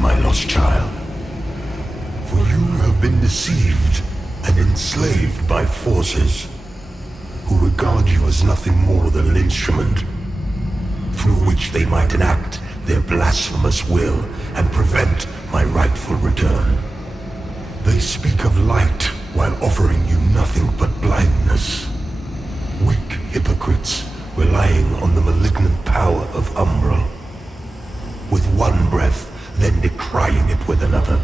my lost child. For you have been deceived and enslaved by forces who regard you as nothing more than an instrument through which they might enact their blasphemous will and prevent my rightful return. They speak of light while offering you nothing but blindness. Weak hypocrites relying on the malignant power of Umbral. With one breath, then decrying it with another.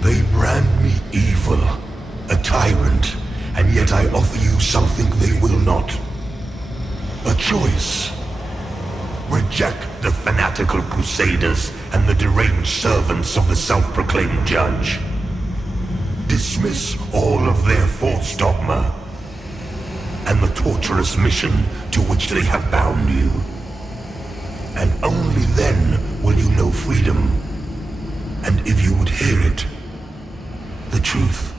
They brand me evil, a tyrant, and yet I offer you something they will not. A choice. Reject the fanatical crusaders and the deranged servants of the self-proclaimed judge. Dismiss all of their false dogma and the torturous mission to which they have bound you. And only then will you know freedom. And if you would hear it, the truth.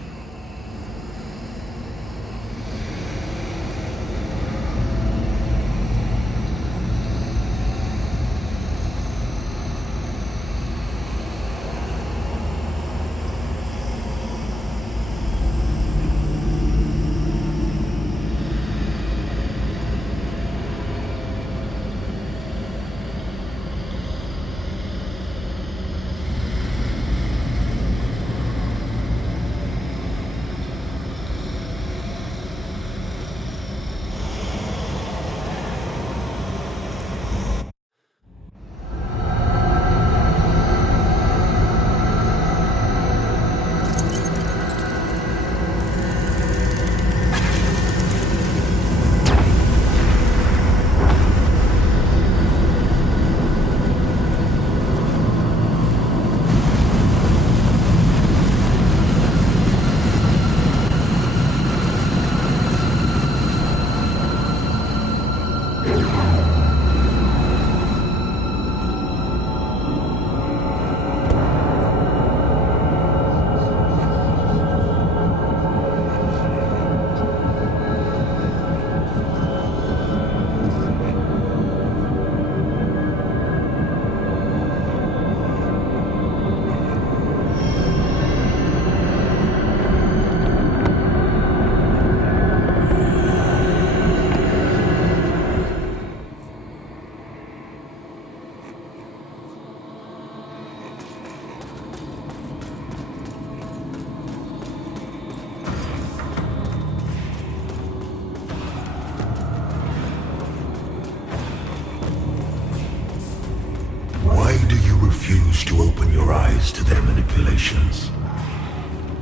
To open your eyes to their manipulations,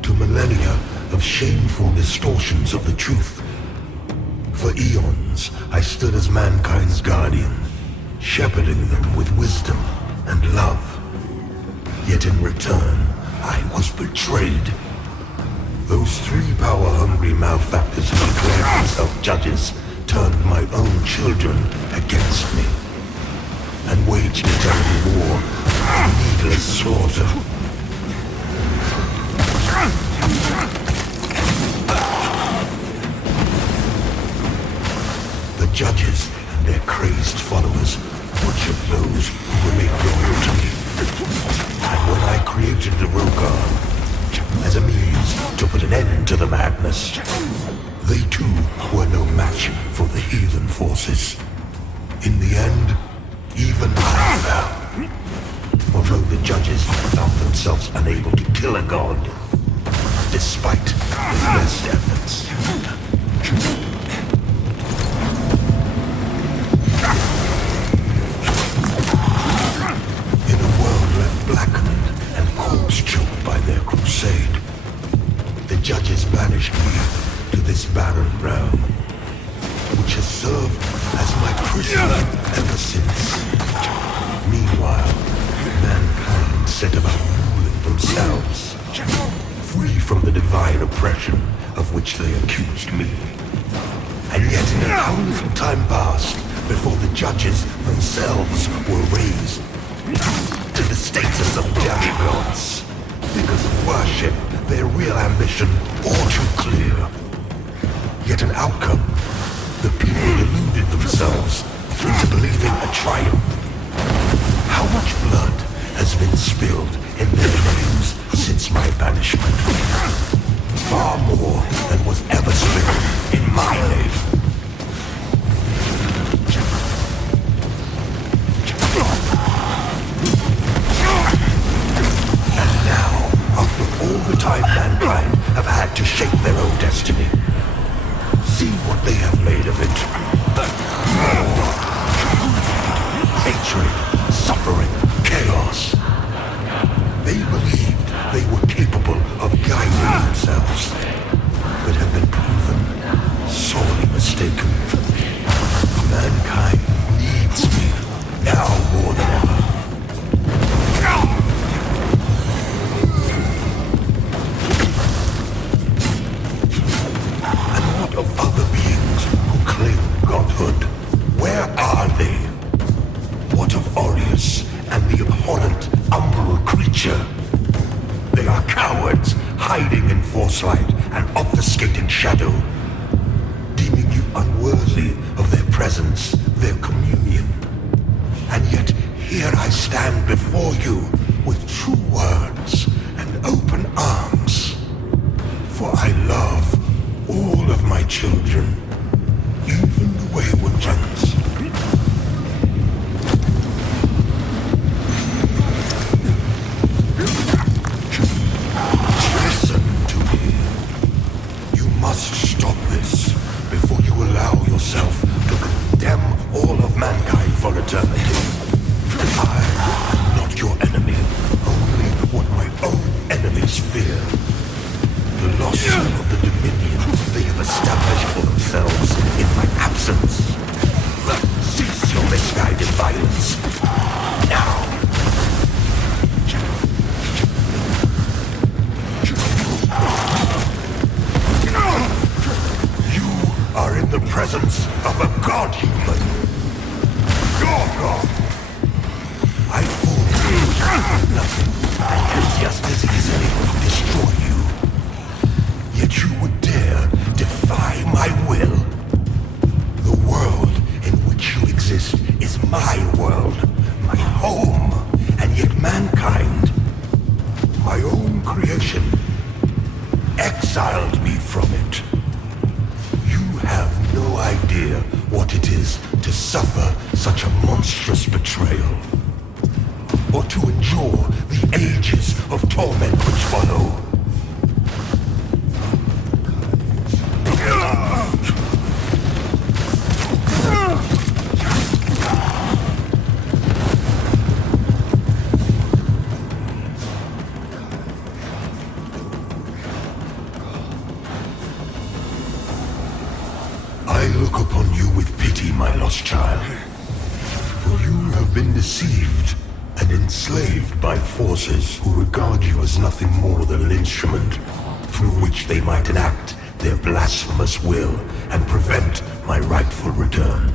to millennia of shameful distortions of the truth. For eons, I stood as mankind's guardian, shepherding them with wisdom and love. Yet in return, I was betrayed. Those three power-hungry malefactors who declared themselves judges turned my own children against me and waged eternal war. Needless slaughter. The judges and their crazed followers butchered those who remained loyal to me. And when I created the Rogar as a means to put an end to the madness, they too were no match for the heathen forces. In the end, even I fell. Although the judges found themselves unable to kill a god, despite their best efforts. In a world left blackened and corpse-choked by their crusade, the judges banished me to this barren realm, which has served as my prison ever since. Meanwhile, mankind set about ruling themselves, free from the divine oppression of which they accused me. And yet how little time passed before the judges themselves were raised to the status of demigods. Because of worship, their real ambition all too clear. Yet an outcome The people deluded themselves into believing a triumph. How much blood has been spilled in their names since my banishment? Far more than was ever spilled in my name. And now, after all the time mankind have had to shape their own destiny, see what they have made of it. Hatred, suffering, chaos. They believed they were capable of guiding themselves, but have been proven sorely mistaken. Mankind needs me now more than ever. And what of other beings who claim godhood? Where are they? What of Aureus and the abhorrent umbral creature? They are cowards, hiding in foresight and obfuscating shadow, deeming you unworthy of their presence, their communion. And yet here I stand before you with true words and open arms. For I love all of my children, even the wayward ones. Listen to me. You must stop this before you allow yourself to condemn all of mankind for eternity. I am not your enemy, only what my own enemies fear. The loss of the dominion they have established for themselves in my absence. Cease your misguided violence. Now. You are in the presence of a god-human. Your god. I fooled you. Nothing. I can just as easily destroy you. Yet you would dare defy my will. The world in which you exist is my world, my home, and yet mankind, my own creation, exiled me from it. You have no idea what it is to suffer such a monstrous betrayal, or to endure the ages of torment which follow. I look upon you with pity, my lost child. For you have been deceived and enslaved by forces who regard you as nothing more than an instrument through which they might enact their blasphemous will and prevent my rightful return.